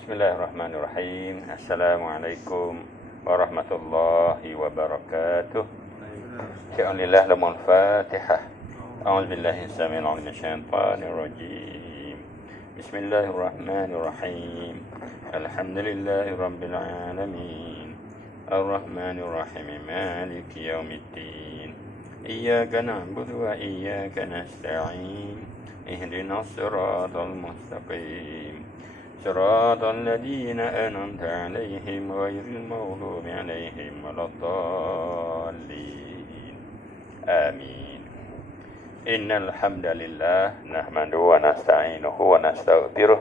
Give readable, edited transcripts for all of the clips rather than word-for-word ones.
Bismillahirrahmanirrahim. Assalamualaikum warahmatullahi wabarakatuh. Sya'alillah lamul fatihah. A'udzubillahi samil alim minasyaitanir rajim. Bismillahirrahmanirrahim. Alhamdulillahi rabbil alamin. Ar-Rahmanir Rahim. Maliki yaumiddin. Iyyaka na'budu wa iyyaka nasta'in. Ihdinas siratal mustaqim. صراط الذين أنعمت عليهم غير المغضوب عليهم ولا الضالين آمين إن الحمد لله نحمده ونستعينه ونستغفره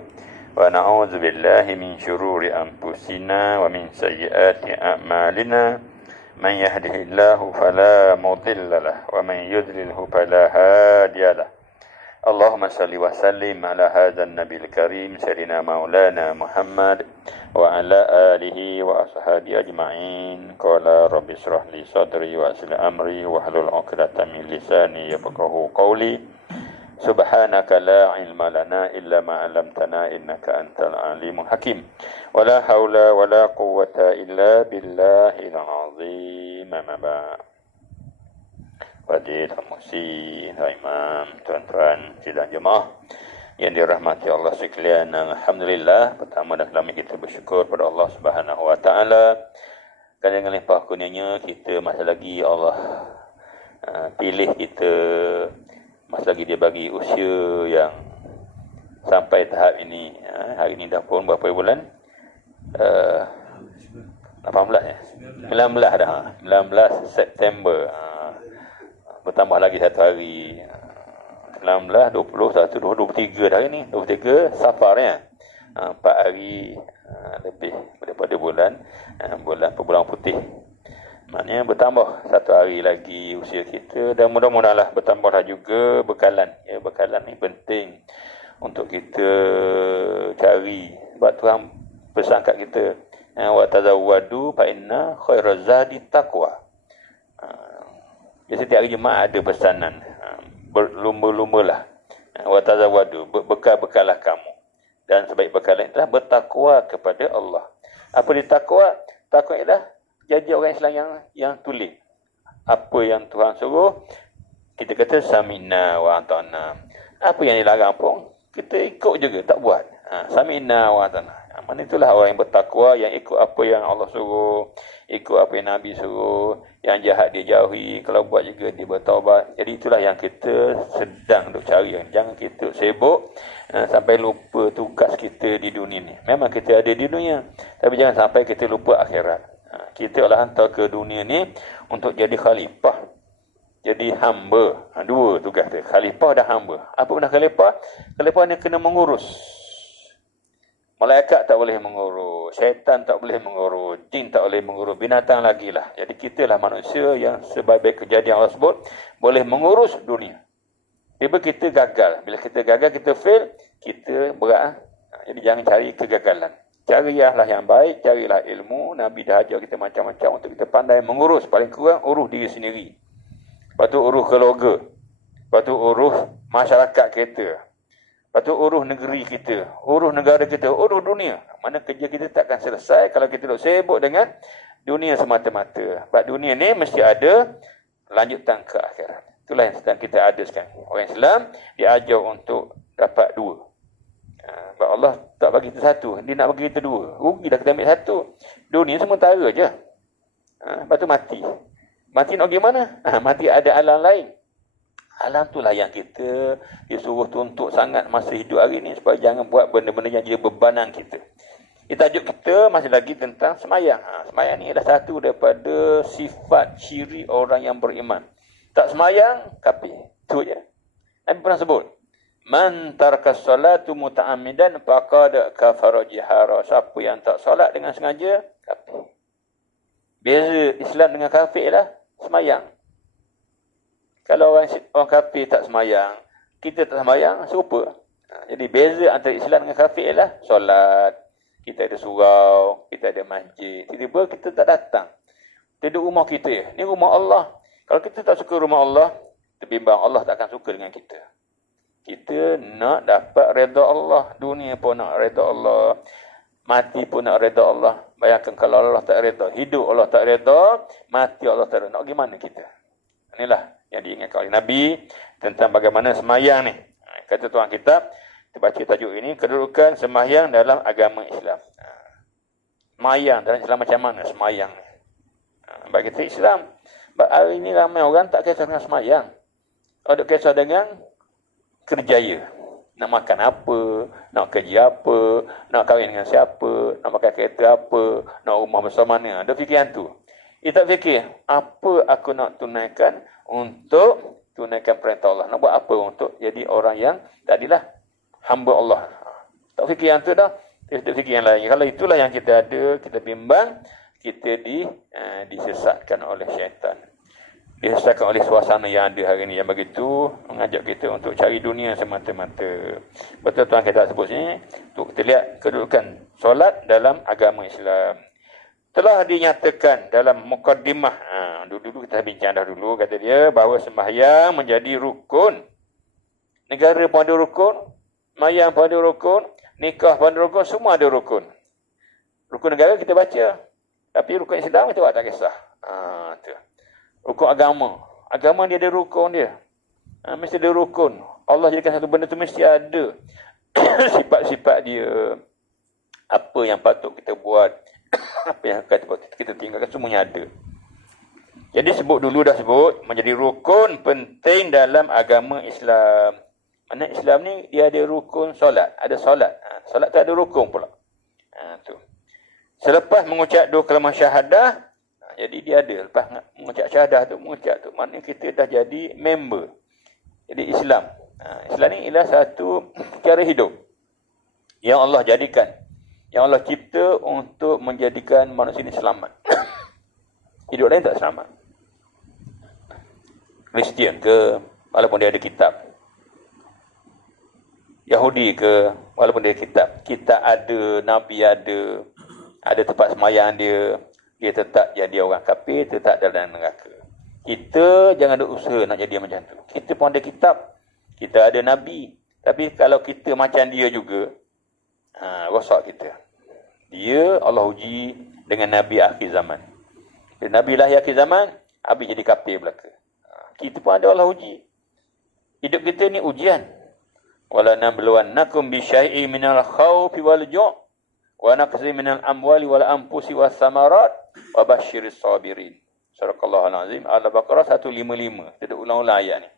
ونعوذ بالله من شرور أنفسنا ومن سيئات أعمالنا من يهده الله فلا مضل له ومن يضلله فلا هادي له اللهم صل وسلم على هذا النبي الكريم سيدنا مولانا محمد وعلى آله وأصحابه أجمعين قال رب اشرح لي صدري ويسر أمري واحلل عقدة من لساني يفقهوا قولي سبحانك لا علم لنا إلا ما علمتنا إنك أنت العليم الحكيم ولا حول ولا قوة إلا بالله العظيم أما بعد. Hadir Musi, Imam, tuan-tuan sidang jemaah yang dirahmati Allah sekalian. Alhamdulillah, pertama dan kami kita bersyukur pada Allah Subhanahu wa taala. Kerana dengan limpah kurnianya kita masih lagi Allah pilih kita, masih lagi dia bagi usia yang sampai tahap ini. Hari ini dah pun berapa bulan? 18 ya. 19 dah. 19 September. Bertambah lagi satu hari, 19, 20, 1, 2, 23 dah hari ni, 23 Safar ya. 4 hari lebih daripada bulan putih. Maknanya bertambah satu hari lagi usia kita, dan mudah-mudahlah bertambahlah juga bekalan. Ya, bekalan ni penting untuk kita cari. Sebab Tuhan pesan kat kita, wa tazawwadu fa inna khairaz zadi taqwa. Jadi setiap hari Jumaat ada pesanan, berlumba-lumbalah, wa tazawwadu, bekal-bekallah kamu, dan sebaik bekalan itulah bertakwa kepada Allah. Apa dia takwa? Takwa ialah jadi orang Islam yang tulen. Apa yang Tuhan suruh, kita kata sami'na wa ata'na. Apa yang dilarang pun kita ikut juga, tak buat. Sami'na wa ata'na. Mana itulah orang yang bertakwa, yang ikut apa yang Allah suruh, ikut apa yang Nabi suruh, yang jahat dia jauhi, kalau buat juga dia bertaubat. Jadi itulah yang kita sedang duk cari. Jangan kita sibuk sampai lupa tugas kita di dunia ni. Memang kita ada di dunia, tapi jangan sampai kita lupa akhirat. Kita Allah hantar ke dunia ni untuk jadi khalifah, jadi hamba. Dua tugas dia, khalifah dan hamba. Apa benda khalifah? Khalifah ni kena mengurus. Malaikat tak boleh mengurus, syaitan tak boleh mengurus, jin tak boleh mengurus, binatang lagi lah. Jadi kita lah manusia yang sebaik-baik kejadian Allah sebut boleh mengurus dunia. Tiba kita gagal. Bila kita gagal, kita fail, kita berat. Jadi jangan cari kegagalan. Carilah yang baik, carilah ilmu. Nabi dah ajar kita macam-macam untuk kita pandai mengurus. Paling kurang urus diri sendiri. Lepas tu urus keluarga. Lepas tu urus masyarakat kita. Lepas tu urus negeri kita, urus negara kita, urus dunia. Mana kerja kita takkan selesai kalau kita sibuk dengan dunia semata-mata. Sebab dunia ni mesti ada lanjutan ke akhirat. Itulah yang sedang kita ada sekarang. Orang Islam diajar untuk dapat dua. Sebab Allah tak bagi kita satu, dia nak bagi kita dua. Rugi dah kita ambil satu. Dunia sementara je. Lepas tu mati. Mati nak pergi mana? Mati ada alam lain. Alam itulah yang kita disuruh tuntut sangat masa hidup hari ni, supaya jangan buat benda-benda yang jadi bebanan kita. Tajuk kita masih lagi tentang semayang. Semayang ni adalah satu daripada sifat ciri orang yang beriman. Tak semayang, kafir. Itu je. Nabi pernah sebut, man tarkas salatu muta'amidan faqad kafara jihara. Siapa yang tak solat dengan sengaja, kafir. Beza Islam dengan kafir ialah semayang. Kalau orang kafir tak semayang, kita tak semayang, serupa. Jadi beza antara Islam dengan kafir ialah solat. Kita ada surau, kita ada masjid. Tiba-tiba kita tak datang. Kita duduk rumah kita ya. Ni rumah Allah. Kalau kita tak suka rumah Allah, terbimbang Allah tak akan suka dengan kita. Kita nak dapat redha Allah. Dunia pun nak redha Allah. Mati pun nak redha Allah. Bayangkan kalau Allah tak redha, hidup Allah tak redha, mati Allah tak redha. Nak gimana kita? Inilah yang diingatkan oleh Nabi tentang bagaimana semayang ni. Kata tuan kitab, kita baca tajuk ini, kedudukan semayang dalam agama Islam. Semayang dalam Islam macam mana semayang ni? Bagi kita Islam, hari ini ramai orang tak kisah dengan semayang. Ada kisah dengan kerjaya. Nak makan apa, nak kerja apa, nak kahwin dengan siapa, nak pakai kereta apa, nak rumah besar mana. Ada fikiran tu. Dia tak fikir, apa aku nak tunaikan untuk tunaikan perintah Allah. Nak buat apa untuk jadi orang yang tadilah hamba Allah. Tak fikir yang tu dah. Kita fikir yang lain. Kalau itulah yang kita ada, kita bimbang, kita disesatkan oleh syaitan. Disesatkan oleh suasana yang ada hari ini. Yang begitu mengajak kita untuk cari dunia semata-mata. Betul tuan kita sebut sini, untuk kita lihat kedudukan solat dalam agama Islam. Telah dinyatakan dalam mukaddimah. Dulu kita bincang dah dulu, kata dia, bahawa sembahyang menjadi rukun. Negara pun ada rukun, sembahyang pun ada rukun, nikah pun ada rukun, semua ada rukun. Rukun negara kita baca. Tapi rukun Islam kita buat tak kisah. Tu. Rukun agama. Agama dia ada rukun dia. Mesti ada rukun. Allah jadikan satu benda tu mesti ada sifat-sifat dia. Apa yang patut kita buat. Apa yang kita tinggalkan, semuanya ada. Jadi dah sebut menjadi rukun penting dalam agama Islam. Mana Islam ni dia ada rukun solat, ada solat. Solat tu ada rukun pula. Tu. Selepas mengucap dua kalimah syahadah, jadi dia ada. Lepas mengucap syahadah tu, maknanya kita dah jadi member. Jadi Islam. Islam ni ialah satu cara hidup yang Allah jadikan, yang Allah cipta untuk menjadikan manusia ini selamat. Hidup lain tak selamat. Kristian ke, walaupun dia ada kitab. Yahudi ke, walaupun dia ada kitab. Kita ada, Nabi ada tempat semayang dia tetap jadi orang kafir, tetap dalam neraka. Kita jangan ada usaha nak jadi macam tu. Kita pun ada kitab, kita ada Nabi. Tapi kalau kita macam dia juga, rosak kita. Dia Allah uji dengan Nabi akhir zaman. Bila Nabi lahir akhir zaman, habis jadi kafir belaka. Kita pun ada Allah uji. Hidup kita ni ujian. Wala nabluwannakum bi syai'in minal khawfi wal ju' wa naqsi minal amwali wal anfusi was samarat wa basyiris sabirin. Surah Al-Azim Al-Baqarah 155. Kita ulang-ulang ayat ni.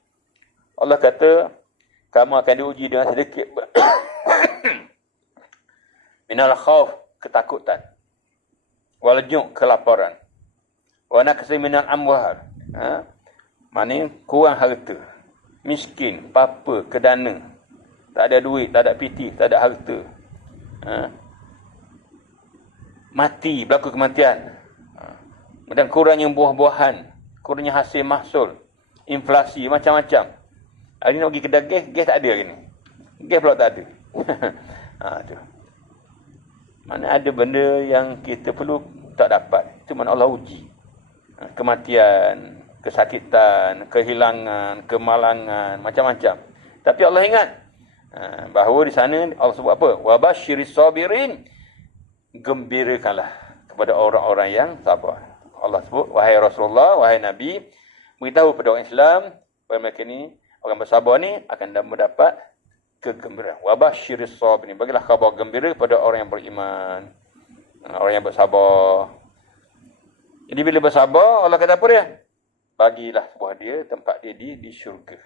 Allah kata, kamu akan diuji dengan sedikit minal khawf, ketakutan, wal ju' kelaparan, wa naqsi minal amwal, maknanya kurang harta, miskin, papa, kedana, tak ada duit, tak ada piti, tak ada harta, mati, berlaku kematian, dan kurangnya buah-buahan, kurangnya hasil mahsul, inflasi, macam-macam. Hari ni nak pergi kedai gas tak ada hari ni. Gas pula tak ada. Tu. Mana ada benda yang kita perlu tak dapat. Itu mana Allah uji. Kematian, kesakitan, kehilangan, kemalangan, macam-macam. Tapi Allah ingat bahawa di sana Allah sebut apa? Wa basyiris sabirin, gembirakanlah kepada orang-orang yang sabar. Allah sebut, wahai Rasulullah, wahai Nabi, beritahu kepada orang Islam bahawa mereka ni, orang bersabar ni akan mendapat kegembiraan. Wa basyiris sabirin, bagilah khabar gembira kepada orang yang beriman, orang yang bersabar. Jadi bila bersabar, Allah kata apa dia? Bagilah buah dia, tempat dia di syurga.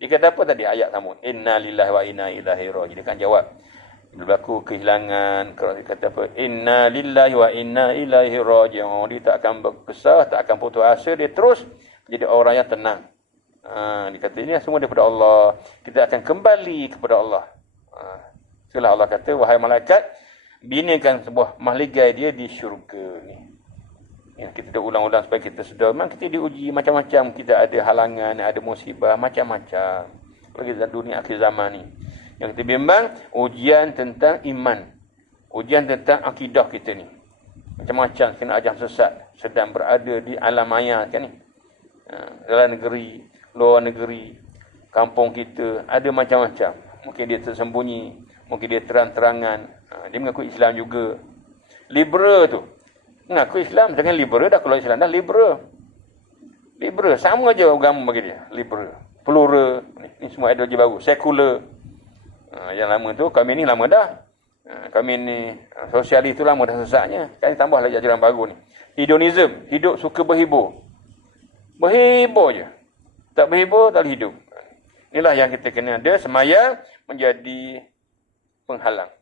Dia kata apa tadi ayat sama? Inna lillahi wa inna ilaihi raji'un. Dia kan jawab. Bila berlaku kehilangan, dia kata apa? Inna lillahi wa inna ilaihi raji'un. Dia tak akan berkesah, tak akan putus asa. Dia terus jadi orang yang tenang. Dia kata ini semua daripada Allah. Kita akan kembali kepada Allah. Itulah Allah kata, wahai malaikat, binakan sebuah mahligai dia di syurga ni. Ya, kita dah ulang-ulang supaya kita sedar. Memang kita diuji macam-macam. Kita ada halangan, ada musibah, macam-macam. Lagi dalam dunia akhir zaman ni. Yang kita bimbang, ujian tentang iman. Ujian tentang akidah kita ni. Macam-macam kena ajar sesat. Sedang berada di alam maya kan ni. Dalam negeri, luar negeri, kampung kita. Ada macam-macam. Mungkin dia tersembunyi. Mungkin dia terang-terangan. Dia mengaku Islam juga. Liberal tu. Mengaku Islam, jangan liberal dah, kalau Islam dah liberal. Liberal, sama aja agama bagi dia. Liberal. Plural, ni semua ideologi baru. Sekular. Yang lama tu, kami ni lama dah. Kami ni, sosialis tu lama dah sesaknya. Kami tambah lagi ajaran baru ni. Hedonism, hidup suka berhibur. Berhibur je. Tak berhibur, tak boleh hidup. Inilah yang kita kena ada. Sembahyang menjadi penghalang.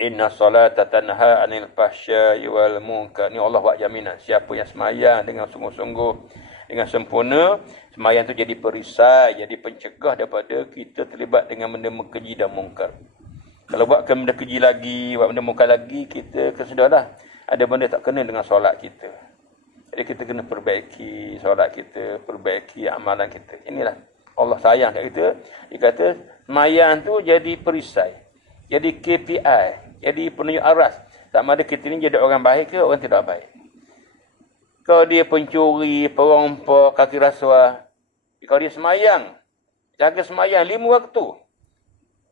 Inna salata tanha anil fahsya'i wal munkar. Ni Allah buat jaminan. Siapa yang sembahyang dengan sungguh-sungguh, dengan sempurna, sembahyang tu jadi perisai, jadi pencegah daripada kita terlibat dengan benda keji dan mungkar. Kalau buatkan benda keji lagi, buat benda mungkar lagi, kita kesedarlah ada benda tak kena dengan solat kita. Jadi kita kena perbaiki solat kita, perbaiki amalan kita. Inilah Allah sayang kat kita. Dia kata sembahyang tu jadi perisai, jadi KPI, jadi penunjuk aras. Sama ada kita ni jadi orang baik ke orang tidak baik. Kalau dia pencuri, perompak, kaki rasuah, kalau dia sembahyang, jaga sembahyang 5 waktu,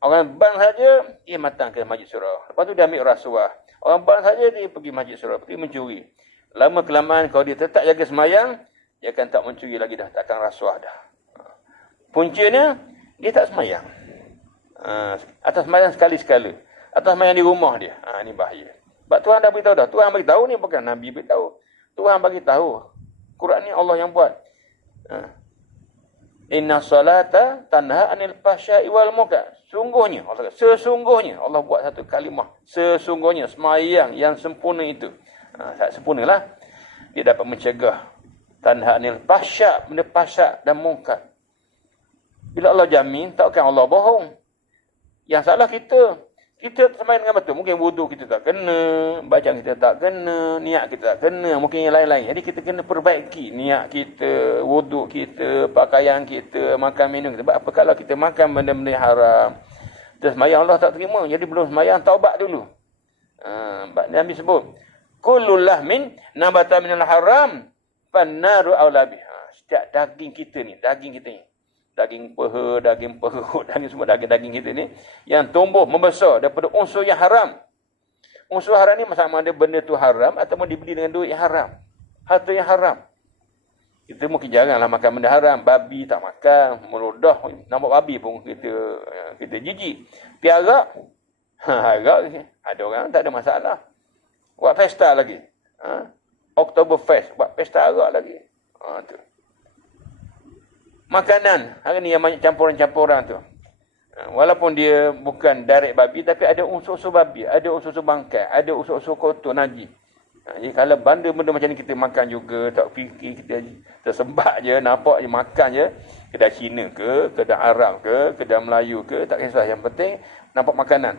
orang bang saja, dia matang ke Masjid Surau. Lepas tu dia ambil rasuah. Orang bang saja, dia pergi Masjid Surau, pergi mencuri. Lama kelamaan, kalau dia tetap jaga sembahyang, dia akan tak mencuri lagi dah, takkan rasuah dah. Puncanya, dia tak sembahyang. Atas sembahyang sekali-sekala. Atas sembahyang di rumah dia. Ini bahaya. Sebab Tuhan dah beritahu dah. Tuhan beritahu ni bukan Nabi beritahu. Tuhan bagi tahu. Quran ni Allah yang buat. Inna salata tanha anil fahsya'i wal munkar. Sungguhnya, Allah kata, sesungguhnya Allah buat satu kalimah. Sesungguhnya sembahyang yang sempurna itu. Tak sempurnalah. Dia dapat mencegah tanha anil fahsya', benda fahsya' dan munkar. Bila Allah jamin, takkan Allah bohong. Yang salah kita. Kita sembahyang dengan betul. Mungkin wudu kita tak kena, bacaan kita tak kena, niat kita tak kena, mungkin yang lain-lain. Jadi kita kena perbaiki niat kita, wudu kita, pakaian kita, makan minum kita. Sebab apa kalau kita makan benda-benda haram, terus sembahyang Allah tak terima. Jadi belum sembahyang, taubat dulu. Nabi sebut, kullul lahmin nabata minal haram fannaru aula bih. Setiap daging kita ni, daging peha, daging perut, daging semua daging-daging kita ni yang tumbuh membesar daripada unsur yang haram. Unsur haram ni sama ada benda tu haram ataupun dibeli dengan duit yang haram. Harta yang haram. Kita mungkin jaranglah makan benda haram. Babi tak makan, meludah, nampak babi pun kita jijik. Piara, harap ada orang tak ada masalah. Buat pesta lagi. Oktoberfest, buat pesta arak lagi. Tu. Makanan, hari ni yang banyak campuran-campuran tu. Walaupun dia bukan direct babi, tapi ada unsur-unsur babi, ada unsur-unsur bangkai, ada unsur-unsur kotor, najis. Jadi kalau benda-benda macam ni kita makan juga, tak fikir, kita tersembak je, nampak je, makan je. Kedai Cina ke, kedai Arab ke, kedai Melayu ke, tak kisah. Yang penting, nampak makanan.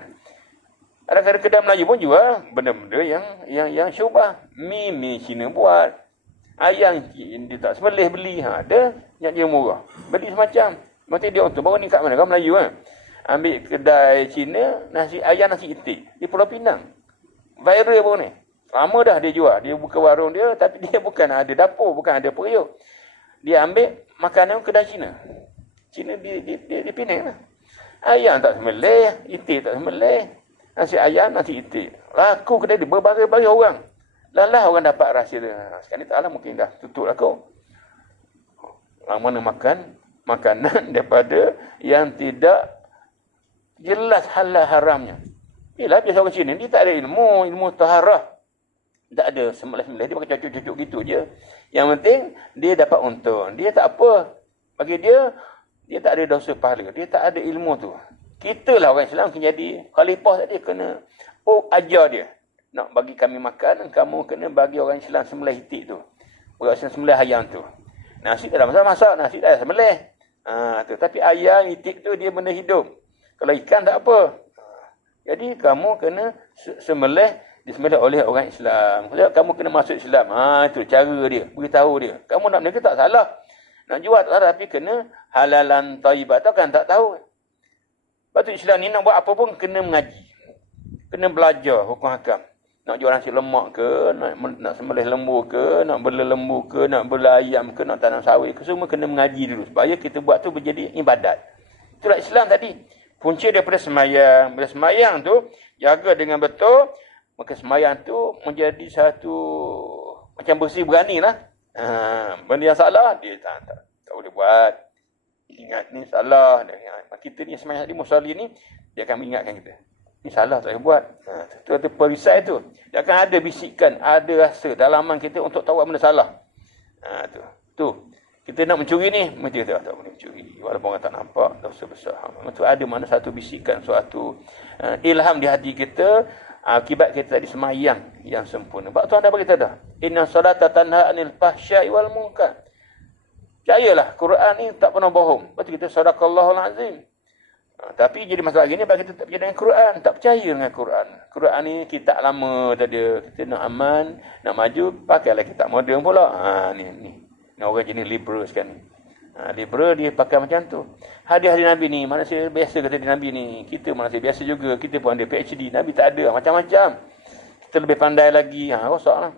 Ada kedai Melayu pun jual benda-benda yang syubah. Mi Cina buat. Ayam dia tak sembelih beli. Ada yang dia murah. Beli semacam. Mesti dia untung. Baru ni kat mana? Kau Melayu kan? Ambil kedai Cina, ayam nasi itik. Di Pulau Pinang. Viral pun ni. Lama dah dia jual. Dia buka warung dia. Tapi dia bukan ada dapur. Bukan ada periuk. Dia ambil makanan kedai Cina. Cina di Pinang lah. Ayam tak sembelih. Itik tak sembelih. Nasi ayam, nasi itik. Laku kedai dia. Berbagai-bagai orang. Lalah orang dapat rahsia dia. Sekarang ni taklah mungkin dah tutup lah kau. Mana makan makanan daripada yang tidak jelas halal haramnya. Yelah biasa orang Cina dia tak ada ilmu taharah. Tak ada sembelih-sembelih. Dia pakai cucuk-cucuk gitu je. Yang penting dia dapat untung. Dia tak apa. Bagi dia tak ada dosa pahala. Dia tak ada ilmu tu. Kita lah orang Islam kena jadi khalifah tadi kena ajar dia. Nak bagi kami makan, kamu kena bagi orang Islam sembelih itik tu. Orang Islam sembelih ayam tu. Nasi tak ada masak, nasi tak ada sembelih. Tu. Tapi ayam, itik tu dia benda hidup. Kalau ikan tak apa. Jadi kamu kena sembelih, disembelih oleh orang Islam. Kamu kena masuk Islam. Itu cara dia, beritahu dia. Kamu nak berniaga tak salah. Nak jual tak salah, tapi kena halalan thayyibah. Tahu kan tak tahu. Lepas tu Islam ni nak buat apa pun kena mengaji. Kena belajar hukum hakam. Nak jual nasi lemak ke, nak sembelih lembu ke, nak bela lembu ke, nak bela ayam ke, nak tanam sawit ke, semua kena mengaji dulu. Supaya kita buat tu menjadi ibadat. Itulah Islam tadi. Punca daripada semayang. Bila semayang tu, jaga dengan betul, maka semayang tu menjadi satu, macam bersih berani lah. Benda yang salah, dia tak boleh buat. Ingat ni salah. Kita ni semayang di musalli ni, dia akan mengingatkan kita. Ni salah tak boleh buat. Itu ada perisai tu. Dia akan ada bisikan, ada rasa dalaman kita untuk tahu benda salah. Tu. Kita nak mencuri ni, mesti kita tak boleh mencuri. Walaupun orang tak nampak, dosa besar. Itu ada mana satu bisikan, suatu ilham di hati kita, akibat kita tadi semayang yang sempurna. Sebab Tuhan dah beritahu dah. Inna salata tanha anil fahsya'i wal munkar. Percayalah, Quran ni tak pernah bohong. Lepas tu kita sadaqallahul azim. Tapi jadi masalah gini, sebab kita tak percaya dengan Quran. Tak percaya dengan Quran. Quran ni kitab lama tadi. Kita nak aman, nak maju, pakailah kitab moden pula. Ni orang jenis liberal sekarang ni. Liberal dia pakai macam tu. Hadis-hadis Nabi ni, manusia biasa kata di Nabi ni. Kita manusia biasa juga. Kita pun ada PhD. Nabi tak ada. Macam-macam. Kita lebih pandai lagi. Rosak lah.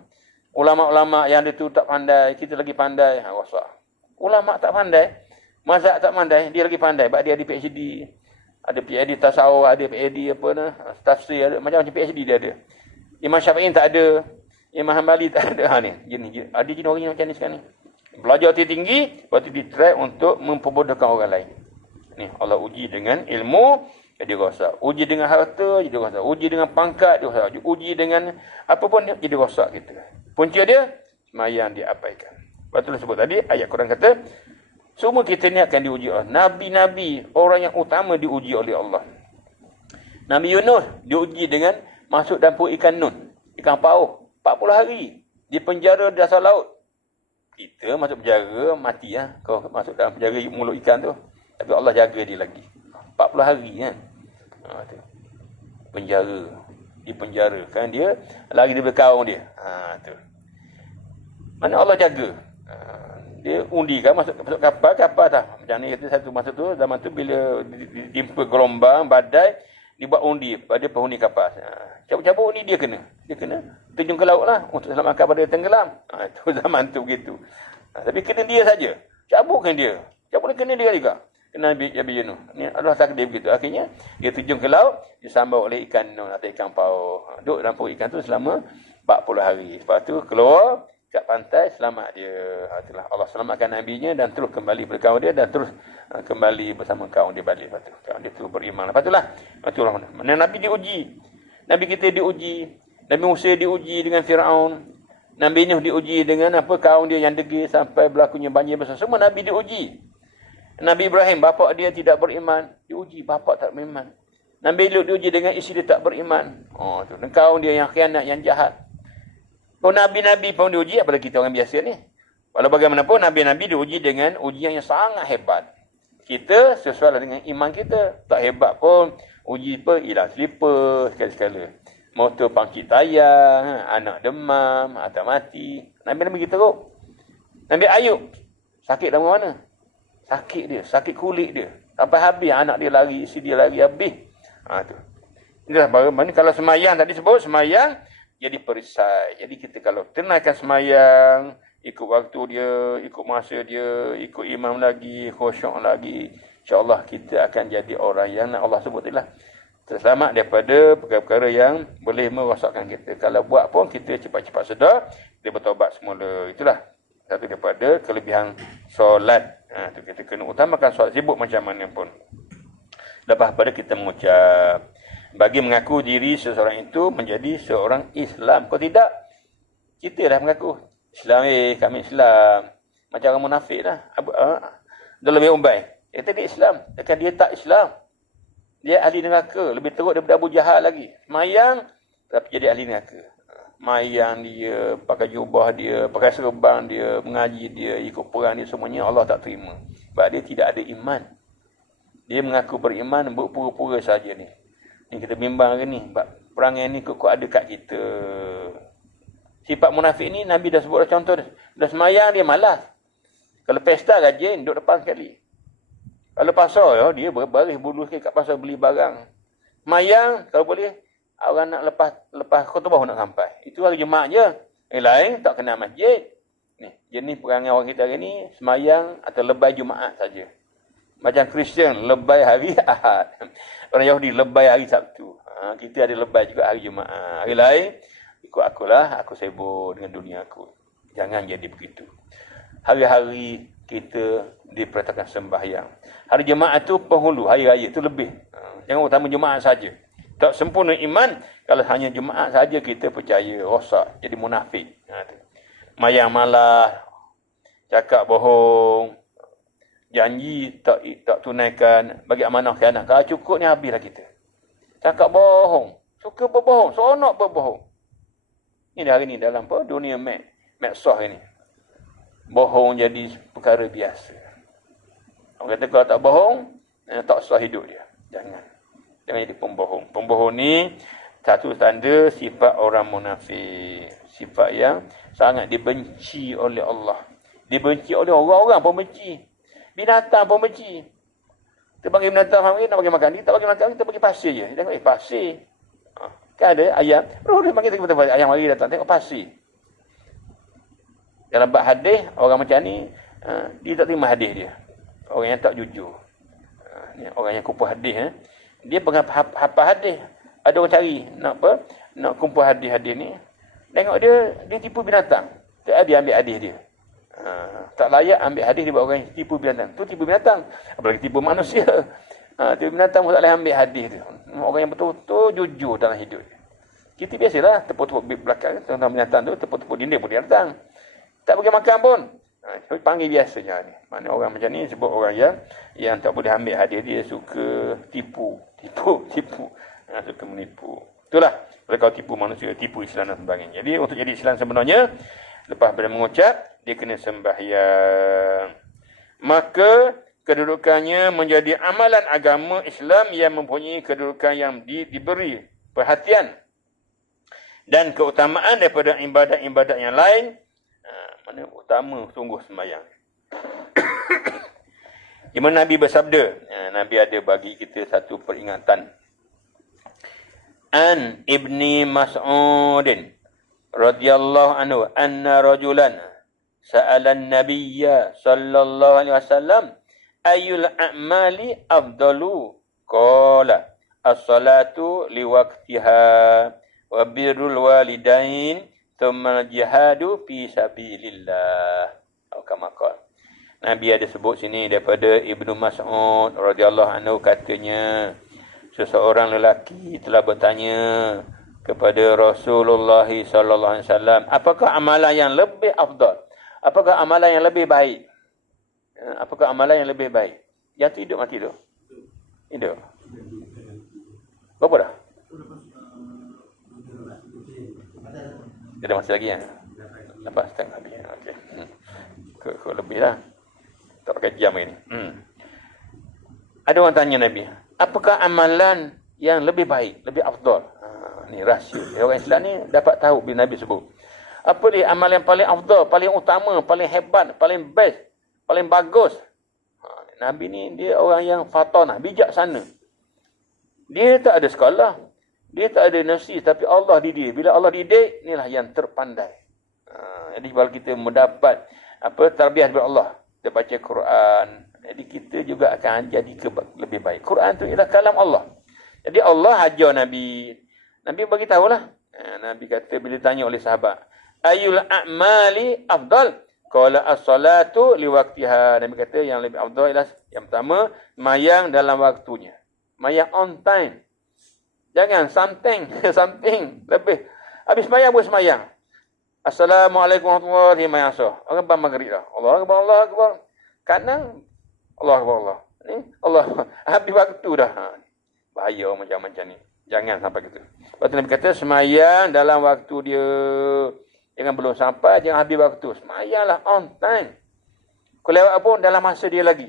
Ulama-ulama yang dia tu tak pandai. Kita lagi pandai. Rosak. Ulama tak pandai. Mazhab tak pandai. Dia lagi pandai. Sebab dia ada PhD. Ada PhD tasawuf. Ada PhD apa ni. Tafsir. Ada. Macam-macam PhD dia ada. Imam Syafi'i tak ada. Imam Hanbali tak ada. Ni. Gini. Ada jenis orang macam ni sekarang ni. Belajar tinggi, lepas tu ditry untuk memperbodohkan orang lain. Ni, Allah uji dengan ilmu, dia rosak. Uji dengan harta, dia rosak. Uji dengan pangkat, dia rosak. Uji dengan apa pun, dia rosak kita. Punca dia, semayang dia abaikan. Lepas tu sebut tadi, ayat Quran kata, semua kita ni akan diuji Allah. Nabi-Nabi, orang yang utama diuji oleh Allah. Nabi Yunus diuji dengan masuk dalam perut ikan nun. Ikan paus. 40 hari. Di penjara di dasar laut. Kita masuk penjara, mati lah. Kau masuk dalam penjara mulut ikan tu. Tapi Allah jaga dia lagi. 40 hari kan. Penjara. Di penjara. Kan dia lari daripada kaum dia. Tu. Mana Allah jaga. Dia undi kan masuk kapal tak. Macam ni kata satu masa tu, zaman tu bila ditimpa gelombang, badai, dia buat undi pada penghuni kapal. Cabut-cabut ni dia kena terjun ke laut lah untuk selamatkan pada tenggelam. Itu zaman tu begitu. Tapi kena dia saja. Cabut dia kena dia juga. Kena Nabi Yunus. Ni adalah takdir begitu. Akhirnya dia terjun ke laut, disambut oleh ikan nun atau ikan paus. Duduk dalam perut ikan tu selama 40 hari. Lepas tu keluar kat pantai, selamat dia. Itulah Allah selamatkan nabinya dan terus kembali pada kaum dia dan terus kembali bersama kaum dia balik. Lepas tu kaum dia terus beriman. Lepas itulah mana Nabi diuji. Nabi kita diuji. Nabi Musa diuji dengan Firaun. Nabi Nuh diuji dengan kaum dia yang degil sampai berlakunya banjir besar. Semua Nabi diuji. Nabi Ibrahim, bapa dia tidak beriman, diuji, bapa tak beriman. Nabi Lut diuji dengan isteri dia tak beriman. Tu. Dan kaum dia yang khianat, yang jahat. Nabi-Nabi pun diuji, apalagi kita orang biasa ni. Walau bagaimanapun, Nabi-Nabi diuji dengan ujian yang sangat hebat. Kita sesuai dengan iman kita. Tak hebat pun, uji hilang selipar sekali-sekala. Motor pangkit tayang, anak demam, atau mati. Nabi-Nabi kita teruk. Nabi Ayub, sakit dalam mana? Sakit dia, sakit kulit dia. Sampai habis anak dia lari, isteri dia lari habis. Tu. Inilah bagaimana kalau semayang tadi sebut, semayang jadi perisai. Jadi kita kalau tenangkan semayang, ikut waktu dia, ikut masa dia, ikut imam lagi, khusyuk lagi, insya-Allah kita akan jadi orang yang Allah sebut itulah. Selamat daripada perkara-perkara yang boleh merosakkan kita. Kalau buat pun kita cepat-cepat sedar, kita bertaubat semula. Itulah satu daripada kelebihan solat. Tu kita kena utamakan solat sibuk macam mana pun. Lepas pada kita mengucap, bagi mengaku diri seseorang itu menjadi seorang Islam. Kalau tidak, kita dah mengaku Islam, kami Islam. Macam orang munafik lah. Dia lebih umbai. Dia kata dia Islam. Dia tak Islam. Dia ahli neraka. Lebih teruk daripada Abu Jahal lagi. Mayang, tapi jadi ahli neraka. Mayang dia, pakai jubah dia, pakai serban dia, mengaji dia, ikut perang dia, semuanya Allah tak terima. Sebab dia tidak ada iman. Dia mengaku beriman, berpura-pura saja ni. Ni kita bimbang hari ni. Sebab perangai ni kok ada kat kita. Sifat munafik ni, Nabi dah sebut contoh dia. Dah semayang, dia malas. Kalau pesta rajin, duduk depan sekali. Kalau pasar, dia berbaris bulu sikit kat pasar beli barang. Mayang, kalau boleh, orang nak lepas khutbah nak sampai. Itu hari Jumaat je. Lain, tak kena masjid. Ni, jenis perangai orang kita hari ni, semayang atau lebay Jumaat saja. Macam Kristian lebay hari Ahad. Orang Yahudi lebay hari Sabtu. Kita ada lebay juga hari Jumaat. Hari lain ikut akulah, aku sibuk dengan dunia aku. Jangan jadi begitu. Hari-hari kita diperintahkan sembahyang. Hari Jumaat tu penghulu, hari raya tu lebih. Jangan utama Jumaat saja. Tak sempurna iman kalau hanya Jumaat saja kita percaya, rosak, jadi munafik. Mayang malah, cakap bohong, janji tak tunaikan, bagi amanah khianat. Kalau cukup ni habislah kita. Cakap bohong, suka berbohong, seronok berbohong. Ini hari ni dalam dunia medsos ini. Bohong jadi perkara biasa. Orang kata kalau tak bohong, tak sah hidup dia. Jangan jadi pembohong. Pembohong ni satu tanda sifat orang munafik. Sifat yang sangat dibenci oleh Allah. Dibenci oleh orang-orang pun benci. Binatang pun benci. Kita bagi binatang mari nak bagi makan, dia tak bagi makan, kita bagi pasir je. Dia tengok pasir. Kan ada ayam, dia panggil kita ayam mari datang tengok pasir. Dalam bab hadis, orang macam ni dia tak terima hadis dia. Orang yang tak jujur. Ni orang yang kumpul hadis dia hafal hadis. Ada orang cari nak kumpul hadis-hadis ni. Tengok dia tipu binatang. Tak dia ambil hadis dia. Tak layak ambil hadis dia buat orang yang tipu binatang. Tu tipu binatang. Apalagi tipu manusia. Tipu binatang pun tak boleh ambil hadis dia. Orang yang betul-betul jujur dalam hidup dia. Kita biasalah tepuk-tepuk belakang tentang binatang tu, tepuk-tepuk dinding pun dia datang. Tak bagi makan pun. Panggil biasanya ni. Mana orang macam ni sebut orang yang tak boleh ambil hadis dia, suka tipu. Suka menipu. Itulah. Kalau tipu manusia, tipu Islam dan sebagainya. Jadi untuk jadi Islam sebenarnya, lepas pada mengucap, dia kena sembahyang. Maka kedudukannya menjadi amalan agama Islam yang mempunyai kedudukan yang diberi perhatian dan keutamaan daripada ibadat-ibadat yang lain. Mana utama sungguh sembahyang. Di mana Nabi bersabda, Nabi ada bagi kita satu peringatan. An Ibni Mas'udin radhiyallahu anhu anna rajulan sa'ala an-nabiyya sallallahu alaihi wasallam ayyul a'mali afdalu, qala as-salatu liwaqtiha wa birrul walidain thumma al-jihadu fi sabilillah. Kama qala. Nabi ada sebut sini daripada Ibnu Mas'ud radhiyallahu anhu, katanya seseorang lelaki telah bertanya kepada Rasulullah sallallahu alaihi wasallam, apakah amalan yang lebih afdal? Apakah amalan yang lebih baik? Apakah amalan yang lebih baik? Yang hidup mati tu? Hidup. Berapa dah? Ada masih lagi ya? Lepas setengah habis. Okey. Ke lebih lah. Tak pakai jam ini. Ada orang tanya Nabi, apakah amalan yang lebih baik, lebih afdal? Ni rahsia. Orang Islam ni dapat tahu bila Nabi sebut. Apa dia amal yang paling afdal, paling utama, paling hebat, paling best, paling bagus? Nabi ni dia orang yang fatanah, bijaksana. Dia tak ada sekolah, dia tak ada universiti, tapi Allah didik. Bila Allah didik, inilah yang terpandai. Jadi kalau kita mendapat tarbiyah daripada Allah, kita baca Quran, jadi kita juga akan jadi lebih baik. Quran tu ialah kalam Allah. Jadi Allah ajar Nabi. Nabi bagi tahulah. Nabi kata bila ditanya oleh sahabat, ayul a'mali afdal? Qala as-salatu liwaqtiha. Nabi kata yang lebih afdal ialah yang pertama, mayang dalam waktunya. Mayang on time. Jangan something lebih. Habis mayang pun semayang. Assalamualaikum warahmatullahi wabarakatuh. Orang bang maghrib dah. Allah akbar. Kanan Allah akbar Allah. Ni Allah habis waktu dah. Bahaya macam ni. Jangan sampai gitu. Lepas tu Nabi kata semayang dalam waktu dia. Jangan belum sampai, jangan habis waktu. Semayanglah on time. Kalau lewat pun dalam masa dia lagi.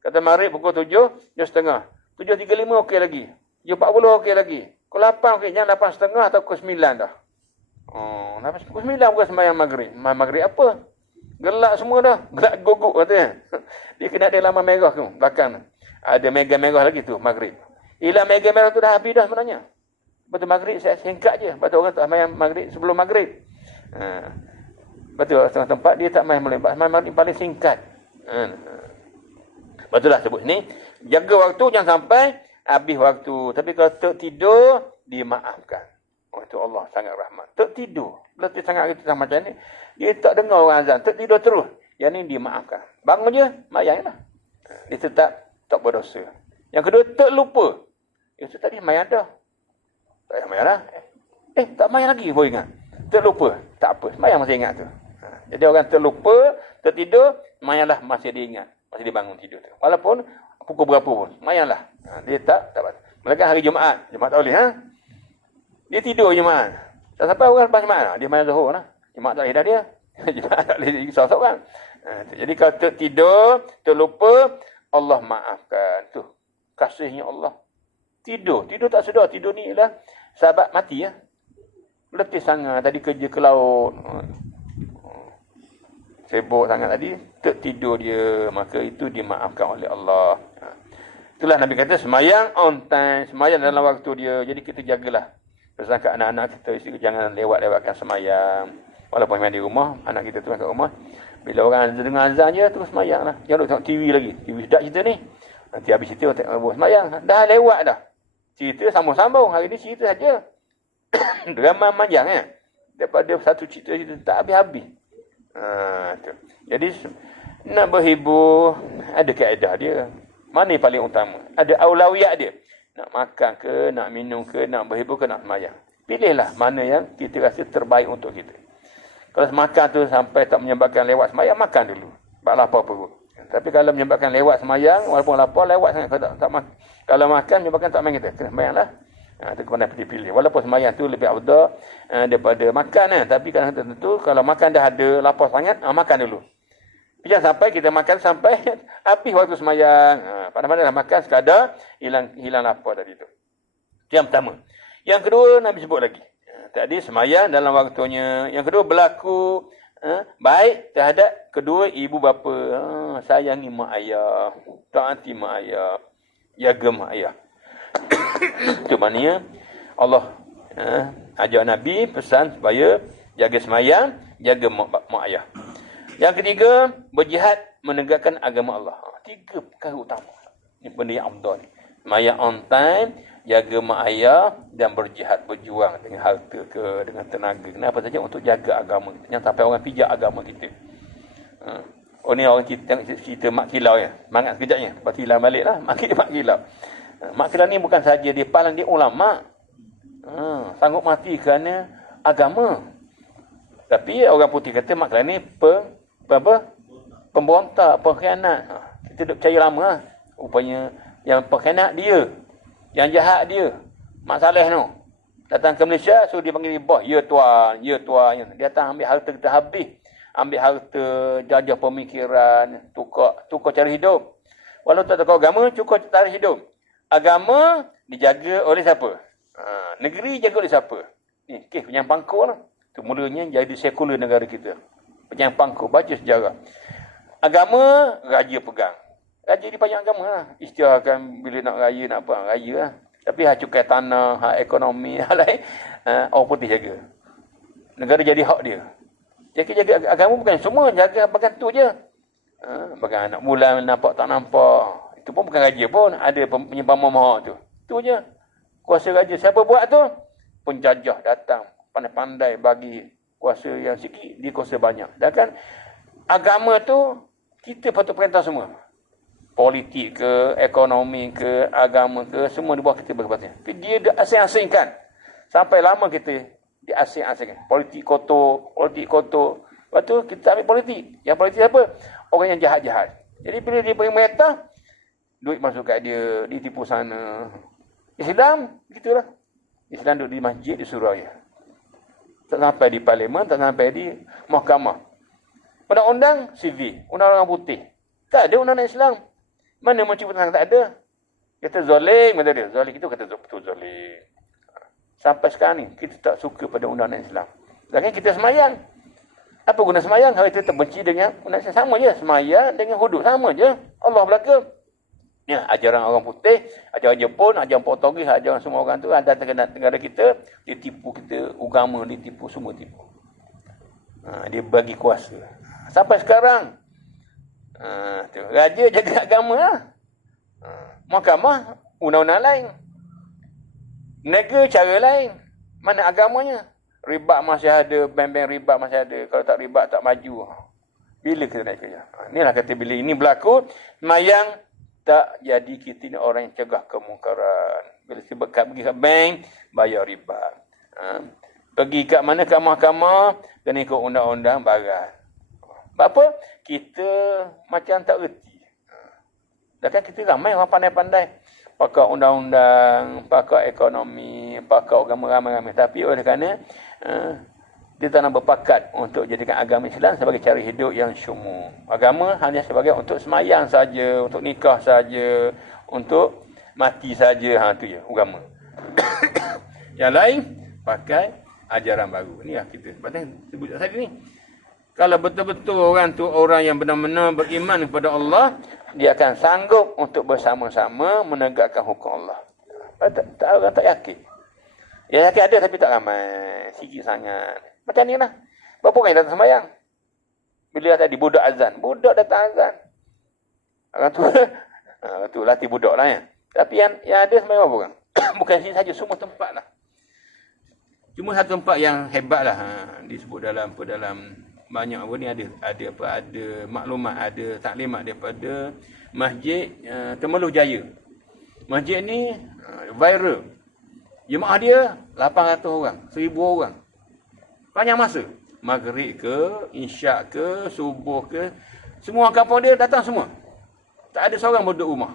Kata maghrib pukul 7, 7.30. 7.35 okey lagi. 7.40 okey lagi. Pukul 8 okey, jangan 8.30 atau pukul 9 dah. Pukul 9 bukan sembahyang maghrib. Maghrib apa? Gelap semua dah. Gelap gogok katanya. Dia kena ada lama merah tu belakang. Ada mega merah lagi tu maghrib. Hilang mega merah tu dah habis dah sebenarnya. Betul maghrib saya singkat je. Betul orang tak sembahyang maghrib sebelum maghrib. Betul setengah tempat dia tak main melembak. Sembahyang maghrib paling singkat. Betul lah sebut ni. Jaga waktu jangan sampai habis waktu. Tapi kalau tertidur, dimaafkan. Oh, itu Allah sangat rahmat. Tertidur. Letih sangat kita macam ni. Dia tak dengar orang azan. Tertidur terus. Yang ni dimaafkan. Bangun je, mayang lah. Dia tetap tak berdosa. Yang kedua, terlupa. Itu tadi mayang dah. Tak payah mayang lah. Tak mayang lagi baru ingat. Terlupa. Tak apa. Mayang masih ingat tu. Jadi orang terlupa, tertidur, mayang lah masih diingat. Masih dibangun tidur tu. Walaupun pukul berapa pun. Mayang lah. Dia tak dapat. Mereka hari Jumaat. Jumaat tak boleh. Dia tidur Jumaat. Tak sampai orang lepas Jumaat. Dia mayang Zuhur lah. Jumaat tak boleh dah dia. Jumaat tak boleh risau orang. Jadi kalau tertidur, terlupa, Allah maafkan. Tu kasihnya Allah. Tidur tak sedar. Tidur ni ialah sahabat mati ya. Letih sangat tadi kerja ke laut. Sibuk sangat tadi, tertidur dia, maka itu dimaafkan oleh Allah. Itulah Nabi kata semayang on time, semayang dalam waktu dia. Jadi kita jagalah. Pesan kat anak-anak kita jangan lewat-lewatkan semayang. Walaupun memang di rumah, anak kita tu kat rumah. Bila orang dengar azan je, terus semayang lah. Jangan duduk tengok TV lagi. TV sedap cerita ni. Nanti habis cerita, tengok semayang. Dah lewat dah. Cerita sambung-sambung. Hari ni cerita saja. Drama panjang ya. Daripada satu cerita tak habis-habis. Tu. Jadi nak berhibur ada kaedah dia. Mana yang paling utama? Ada aulawiyat dia. Nak makan ke, nak minum ke, nak berhibur ke, nak semayang. Pilihlah mana yang kita rasa terbaik untuk kita. Kalau makan tu sampai tak menyebabkan lewat semayang, makan dulu. Sebab lapar perut. Tapi kalau menyebabkan lewat semayang, walaupun lapar, lewat sangat. Kalau makan menyebabkan tak main kita. Kena semayanglah. Itu kena pilih. Walaupun semayang tu lebih afdal daripada makan. Tapi kadang tentu kalau makan dah ada lapar sangat, makan dulu. Jangan sampai kita makan sampai habis waktu semayang. Pada-pada dah makan sekadar hilang lapar tadi tu. Itu yang pertama. Yang kedua Nabi sebut lagi. Tadi semayang dalam waktunya. Yang kedua berlaku baik terhadap kedua ibu bapa. Sayangi mak ayah. Taati mak ayah. Jaga mak ayah. Itu maknanya Allah ajar Nabi pesan supaya jaga semayang, jaga mak ayah. Yang ketiga, berjihad menegakkan agama Allah. Tiga perkara utama. Ini benda yang afdal ni. Semayang on time, jaga mak ayah dan berjihad, berjuang dengan harta ke, dengan tenaga. Kenapa saja? Untuk jaga agama. Jangan sampai orang pijak agama kita. Ni orang cerita mak kilau ya. Mangat sekejapnya. Lepas tu hilang balik lah. Mak kilau. Mak kilau ni bukan saja dia palang, dia ulama. Sanggup mati kerana agama. Tapi orang putih kata mak kilau ni pemberontak, pengkhianat. Kita duk percaya lama lah. Rupanya yang pengkhianat dia. Yang jahat dia. Mak Saleh tu. Datang ke Malaysia, suruh dia panggil bos. Ya tuan, ya tuan. Dia datang ambil harta kita habis. Ambil harta, jajah pemikiran, tukar cara hidup. Walau tak tukar agama, tukar cara hidup. Agama dijaga oleh siapa? Negeri jaga oleh siapa? Ni, penyang pangkor lah. Itu mulanya jadi sekular negara kita. Penyang pangkor, baca sejarah. Agama, raja pegang. Raja di banyak agama lah. Isytiharkan bila nak raya, nak apa, raya lah. Tapi hak cukai tanah, hak ekonomi, hak lain, orang putih jaga. Negara jadi hak dia. Jadi jaga agama bukan semua, jaga bagian tu je. Bagian anak bulan, nampak tak nampak. Itu pun bukan raja pun. Ada penyembah mahal tu. Itu je. Kuasa raja. Siapa buat tu? Penjajah datang. Pandai-pandai bagi kuasa yang sikit. Dia kuasa banyak. Dan kan agama tu kita patut perintah semua. Politik ke, ekonomi ke, agama ke. Semua di bawah kita berkuasa. Tapi dia asing-asingkan. Sampai lama kita diasing-asingkan. Politik kotor. Lepas tu kita ambil politik. Yang politik siapa? Orang yang jahat-jahat. Jadi bila dia beri merintah, duit masuk kat dia, ditipu sana. Islam, gitulah. Islam duduk di masjid, di Suraya. Tak sampai di parlimen, tak sampai di mahkamah. Undang-undang CV, undang-undang putih. Tak ada undang-undang Islam. Mana mencipta tentang tak ada. Kata zalim, kata dia. Zalim itu kata betul zalim. Sampai sekarang ni, kita tak suka pada undang-undang Islam. Sedangkan kita semayang. Apa guna semayang? Kalau kita terbenci dengan undang-undang Islam, sama je. Semayang dengan hudud, sama je. Allah belaka. Ya, ajaran orang putih, ajaran Jepun, ajaran Portugis, ajaran semua orang tu ada negara kita, dia tipu kita, agama dia tipu, semua tipu. Dia bagi kuasa. Sampai sekarang, Tu. Raja jaga agama lah. Mahkamah undang-undang lain. Negara cara lain. Mana agamanya? Riba masih ada, bank-bank riba masih ada. Kalau tak riba tak maju. Bila kita naik kerja? Inilah kata bila ini berlaku, semayang tak jadi kita ni orang yang cegah kemungkaran. Bila sebab pergi ke bank, bayar riba. Pergi kat mana, kat mahkamah, kena ikut undang-undang barat. Sebab apa? Kita macam tak reti. Dah kan kita ramai orang pandai-pandai. Pakar undang-undang, pakar ekonomi, pakar agama ramai-ramai. Tapi oleh kerana dia tak nak berpakat untuk jadikan agama Islam sebagai cara hidup yang syumu. Agama hanya sebagai untuk semayang saja, untuk nikah saja, untuk mati saja. Tu je agama. Yang lain pakai ajaran baru. Inilah kita. Sebab sebut tadi ni. Kalau betul-betul orang tu orang yang benar-benar beriman kepada Allah, dia akan sanggup untuk bersama-sama menegakkan hukum Allah. Orang tak yakin. Ya yakin ada tapi tak ramai. Sikit sangat. Macam ni lah. Berapa orang yang datang sembahyang? Bila tadi budak azan. Budak datang azan. Orang tu latih budak lah ya. Tapi yang ada sembahyang berapa orang? Bukan sini saja, semua tempat lah. Cuma satu tempat yang hebat lah. Disebut dalam banyak apa ni ada maklumat, ada taklimat daripada Masjid Temeloh Jaya. Masjid ni viral. Jemaah dia 800 orang, 1000 orang. Banyak masa. Maghrib ke, isyak ke, subuh ke, semua kampung dia datang semua. Tak ada seorang duduk rumah.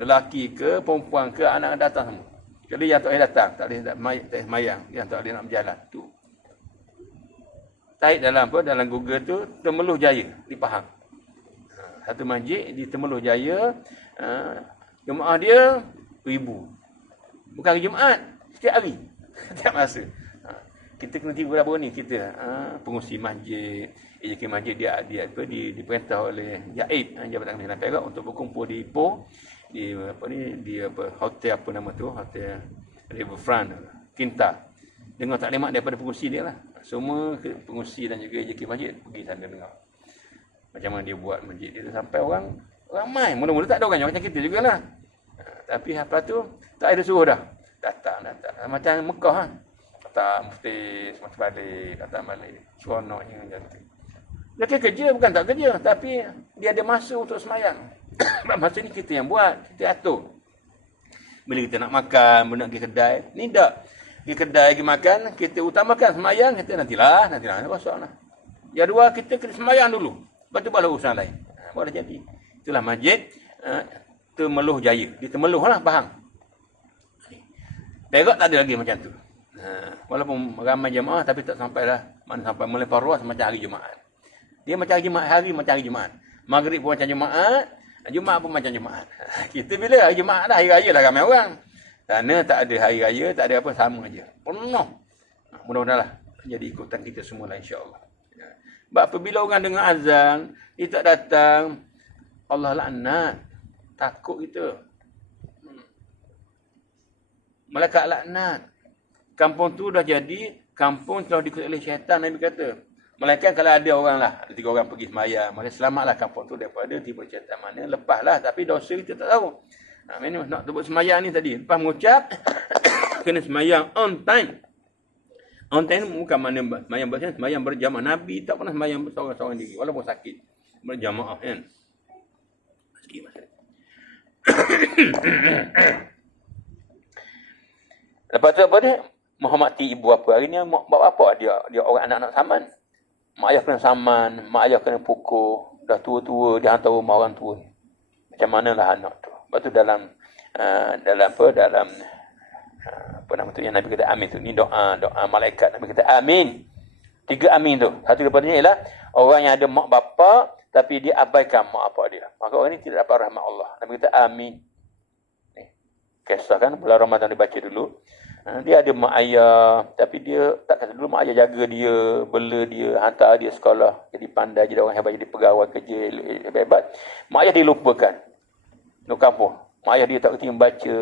Lelaki ke, perempuan ke, anak datang semua. Jadi yang tak boleh datang, tak boleh mayang, yang tak boleh nak berjalan tu. Taik dalam Google tu Temeloh Jaya di Pahang. Satu masjid di Temeloh Jaya, jemaah dia 1000. Bukan hari Jumaat, setiap hari, setiap masa. Kita kena tiru apa ni kita pengurusi masjid, AJK masjid dia diperintah oleh Jaib Jabatan Kementerian Perak untuk berkumpul di Ipoh di hotel apa nama tu, hotel Riverfront Kinta. Dengar taklimat daripada pengurusi dia lah. Semua pengurusi dan juga JK masjid pergi sana dengar. Macam mana dia buat masjid dia sampai orang ramai. Mula-mula tak ada orang macam kita jugalah. Tapi apa tu tak ada suruh dah. Datang. Macam Mekah lah. Datang mufti semasa balik, datang balik. Seronoknya macam tu. Dia kerja bukan tak kerja, tapi dia ada masa untuk semayang. Masa ni kita yang buat, kita atur. Bila kita nak makan, bila nak pergi kedai, ni tak. Pergi kedai, pergi makan, kita utamakan semayang, kita nantilah, kosong lah. Yang dua, kita kena semayang dulu. Lepas tu baru urusan lain. Boleh jadi. Itulah masjid Temeloh Jaya. Di Temeloh lah, Pahang. Perak tak ada lagi macam tu. Walaupun ramai jemaah, tapi tak sampailah. Mana sampai melepas ruas macam hari Jumaat. Dia macam hari macam hari Jumaat. Maghrib pun macam Jumaat, Jumaat pun macam Jumaat. Kita bila hari Jumaat dah, hari raya lah ramai orang. Kerana tak ada hari raya, tak ada apa, sama aja. Penuh. Mudah-mudahan lah jadi ikutan kita semua lah insya-Allah. Sebab apabila orang dengar azan, dia tak datang, Allah laknat. Takut kita. Malaikat laknat. Kampung tu dah jadi kampung telah diikuti oleh syaitan, Nabi kata. Malaikat kalau ada orang lah, ada 3 orang pergi semayang, maka selamatlah kampung tu daripada tipu syaitan mana. Lepaslah, tapi dosa kita tak tahu. Ini nak sebut semayang ni tadi. Lepas mengucap, kena semayang on time. On time bukan mana semayang berjamaah. Semayang berjamaah. Nabi tak pernah semayang seorang-seorang diri. Walaupun sakit. Berjamaah kan. Sikit masa. Lepas tu apa dia? Menghormati ibu bapa. Hari ni bapa apa? Dia orang anak-anak saman. Mak ayah kena saman. Mak ayah kena pukul. Dah tua-tua. Dia hantar rumah orang tua ni. Macam manalah anak tu. Lepas tu dalam apa nama tu yang Nabi kata amin tu. Ni doa malaikat Nabi kata amin. 3 amin tu. Satu daripadanya ialah orang yang ada mak bapa tapi dia abaikan mak bapak dia. Maka orang ni tidak dapat rahmat Allah. Nabi kata amin. Ni. Kisah kan bulan Ramadan dibaca dulu. Dia ada mak ayah tapi dia tak kata dulu mak ayah jaga dia, bela dia, hantar dia sekolah, jadi pandai, jadi orang hebat, jadi pegawai kerja hebat. Mak ayah dilupakan. Di kampung. Mak ayah dia tak kerti membaca,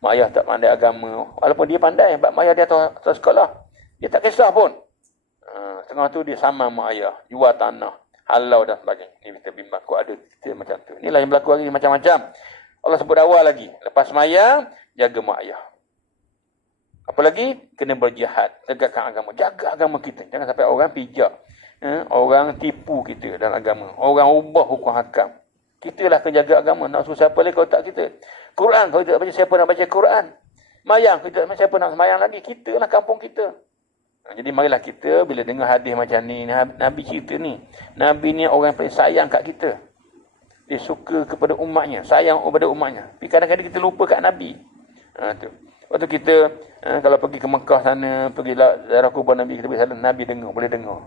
mak ayah tak pandai agama. Walaupun dia pandai, mak ayah dia atas sekolah. Dia tak kisah pun. Tengah tu dia sama mak ayah, jual tanah, halau dan sebagainya. Ini kita bimbang. Kok ada kita macam tu. Inilah yang berlaku hari ini macam-macam. Allah sebut awal lagi. Lepas semayang, jaga mak ayah. Apa lagi? Kena berjihad. Tegakkan agama. Jaga agama kita. Jangan sampai orang pijak. Orang tipu kita dalam agama. Orang ubah hukum hakam. Kita lah kena jaga agama. Nak suruh siapa lagi kalau tak kita. Quran, kalau tidak baca, siapa nak baca Quran? Mayang, kita siapa nak semayang lagi? Kita lah kampung kita. Jadi marilah kita bila dengar hadis macam ni, Nabi cerita ni. Nabi ni orang yang paling sayang kat kita. Dia suka kepada umatnya, sayang kepada umatnya. Tapi kadang-kadang kita lupa kat Nabi. Tu. Waktu kita kalau pergi ke Mekah sana, pergi ziarah kubur Nabi, kita pergi sana, Nabi dengar, boleh dengar.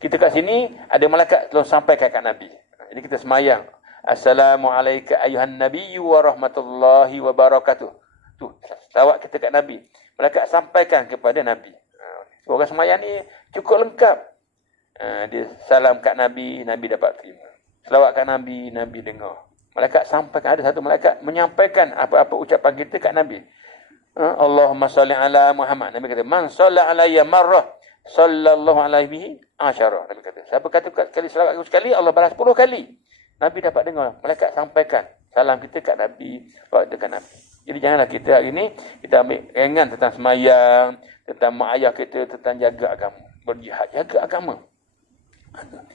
Kita kat sini ada malaikat tolong sampaikan kat Nabi. Jadi kita semayang. Assalamualaikum ayuhan nabiyyu wa rahmatullahi wa barakatuh. Tu, salawat kita kat Nabi. Malaikat sampaikan kepada Nabi. Orang semayang ni cukup lengkap. Dia salam kat Nabi, Nabi dapat terima. Selawat kat Nabi, Nabi dengar. Malaikat sampaikan, ada satu malaikat menyampaikan apa-apa ucapan kita kat Nabi. Allahumma salli ala Muhammad. Nabi kata, man salla alayya marrah, sallallahu alaihi asyarah. Nabi kata, siapa kata kali selawat aku sekali, Allah balas 10 kali. Nabi dapat dengar. Malaikat sampaikan salam kita kat Nabi, waktu dekat Nabi. Jadi janganlah kita hari ni, kita ambil ringan tentang semayang, tentang mak ayah kita, tentang jaga agama. Berjihad, jaga agama.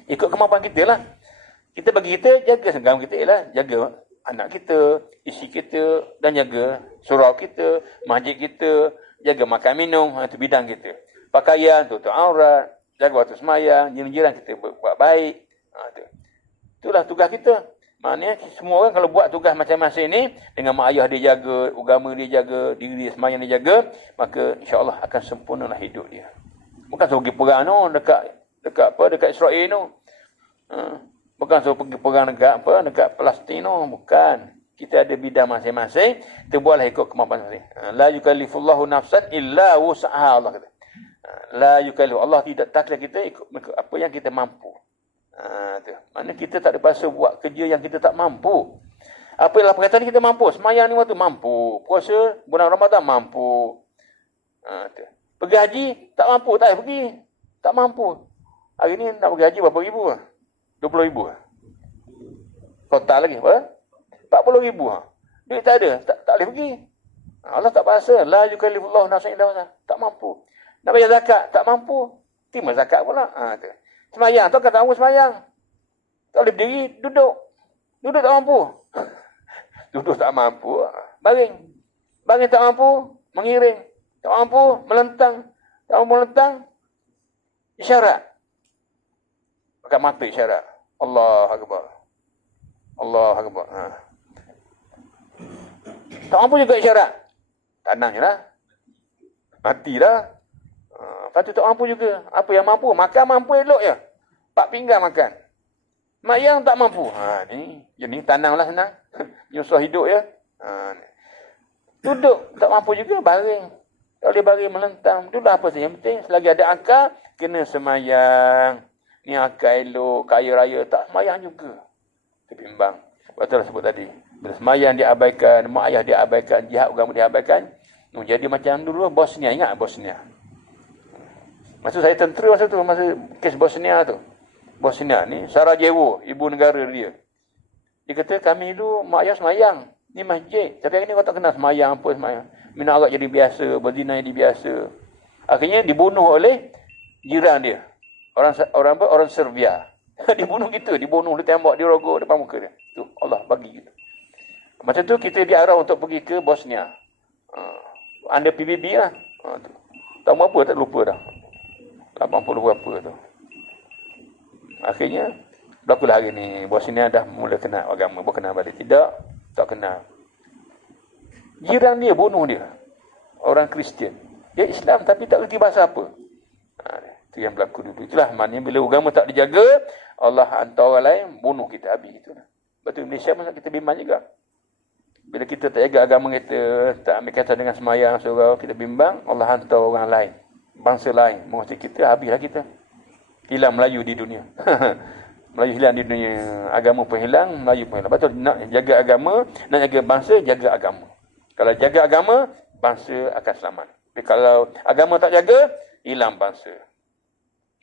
Ikut kemampuan kita lah. Kita bagi kita, jaga agama kita ialah jaga anak kita, isi kita, dan jaga surau kita, masjid kita, jaga makan minum, itu bidang kita. Pakaian, tutup aurat, jaga waktu semayang, jiran-jiran kita buat baik. Itulah tugas kita. Maknanya semua orang kalau buat tugas macam-macam ni, dengan mak ayah dia jaga, agama dia jaga, diri dia semayang dia jaga, maka insya-Allah akan sempurnalah hidup dia. Bukan suruh pergi perang no, dekat Israel no. Bukan suruh pergi perang dekat Palestin no, bukan. Kita ada bidang masing-masing, kita buatlah ikut kemampuan masing. La yukallifullahu nafsan illa wus'aha, Allah kata. La yukallifu, Allah tidak taklif kita ikut apa yang kita mampu. Maknanya kita tak dipaksa buat kerja yang kita tak mampu. Apa yang perkataan kita mampu. Semayang ni waktu mampu. Puasa bulan Ramadan mampu. Pergi haji tak mampu. Tak pergi. Tak mampu. Hari ni nak pergi haji berapa ribu? 20 ribu. Total lagi. Berapa? 40 ribu. Duit tak ada. Tak boleh pergi. Allah tak paksa. La yukallifullahu nafsan illa wus'aha. Tak mampu. Nak bayar zakat. Tak mampu. Terima zakat pula. Semayang, tahu kan tak mampu semayang. Tak boleh berdiri, duduk. Duduk tak mampu. Duduk tak mampu, baring. Baring tak mampu, mengiring. Tak mampu, melentang. Tak mampu melentang, isyarat. Pakai mata isyarat. Allah Akbar. Allah Akbar. Tak mampu juga isyarat. Tanam je lah. Mati lah. Lepas tu tak mampu juga. Apa yang mampu? Makan mampu elok je. 4 pinggan makan. Mak yang tak mampu. Ni tanamlah senang. Nyusah hidup ya. Duduk tak mampu juga, baring. Tak boleh baring melentang. Itulah apa saja. Yang penting selagi ada akal, kena semayang. Ni akal elok, kaya raya. Tak semayang juga. Terbimbang. Betul sebut tadi. Bila semayang diabaikan, mak ayah diabaikan, jihad agama diabaikan. Jadi macam dulu Bosnia. Ingat Bosnia? Masa saya tentera masa tu, masa kes Bosnia tu. Bosnia ni, Sarajevo, ibu negara dia. Dia kata, kami dulu, mak ayah semayang. Ni masjid. Tapi hari ni kau tak kenal semayang, apa semayang. Minum arak jadi biasa, berzina jadi biasa. Akhirnya dibunuh oleh jiran dia. Orang Serbia. Dibunuh kita, dibunuh, dia tembak, dia rogok depan muka dia. Tu, Allah bagi kita. Macam tu kita diarah untuk pergi ke Bosnia. Under PBB lah. Tak apa, tak lupa dah. 80 berapa tu. Akhirnya berlakulah hari ni Bosnia dah mula kenal agama, berkenal balik. Tidak, tak kenal. Jiran dia bunuh dia. Orang Kristian. Dia Islam tapi tak reti bahasa apa. Itu yang berlaku dulu. Itulah maknanya bila agama tak dijaga, Allah hantar orang lain bunuh kita habis gitu. Betul, Malaysia pun kita bimbang juga. Bila kita tak jaga agama kita, tak ambil kaitan dengan semayang, surau, kita bimbang, Allah hantar orang lain. Bangsa lain menguasai kita, habislah kita. Hilang Melayu di dunia. Melayu hilang di dunia. Agama pun hilang, Melayu pun hilang. Betul, nak jaga agama, nak jaga bangsa, jaga agama. Kalau jaga agama, bangsa akan selamat. Tapi kalau agama tak jaga, hilang bangsa.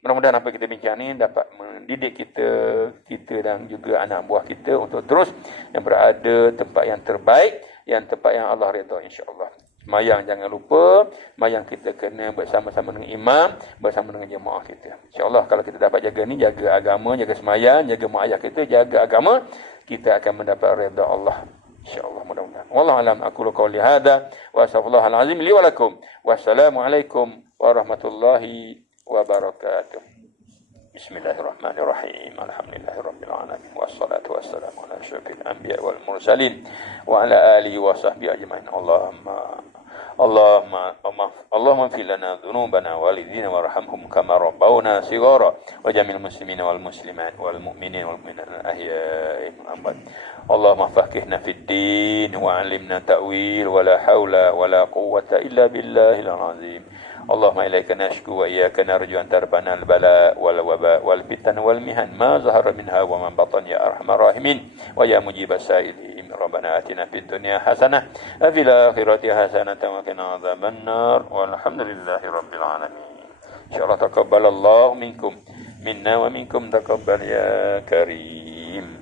Mudah-mudahan apa kita bincang ni dapat mendidik kita dan juga anak buah kita untuk terus yang berada tempat yang terbaik, yang tempat yang Allah redha, insya-Allah. Semayang jangan lupa, semayang kita kena bersama-sama dengan imam, bersama dengan jemaah kita. InsyaAllah kalau kita dapat jaga ni, jaga agama, jaga semayang, jaga mak ayah kita, jaga agama, kita akan mendapat redha Allah. InsyaAllah, mudah-mudahan. Wallahu a'lam, aqulu qawli hadza wa astaghfirullahal azim li wa lakum. Wassalamualaikum warahmatullahi wabarakatuh. Bismillahirrahmanirrahim. Alhamdulillahirabbil alamin wassalatu wassalamu ala asyrafil anbiya wal mursalin wa ala alihi wa sahbihi ajmain. Allahumma fil lana dhunubana walidina warhamhum kama rabbawna shighara wa jamil muslimina wal muslimat wal mu'minin wal mu'minat ahya'i amwat. Allahumma faqihna fid din wa 'allimna ta'wil wa la haula wa la quwwata illa billahil azim. Allahumma ilaika nashku wa iyyaka narju an tarbana al-bala wal waba wal fitan wal mihan ma zahara minha wa ma batan ya arhamar rahimin wa ya mujibas sa'ilin. Rabbana atina fid dunya hasanah wa fil akhirati hasanah wa qina adzaban nar walhamdulillahi rabbil alamin. Insyaallah taqabbalallahu minkum minna wa minkum taqabbal ya karim.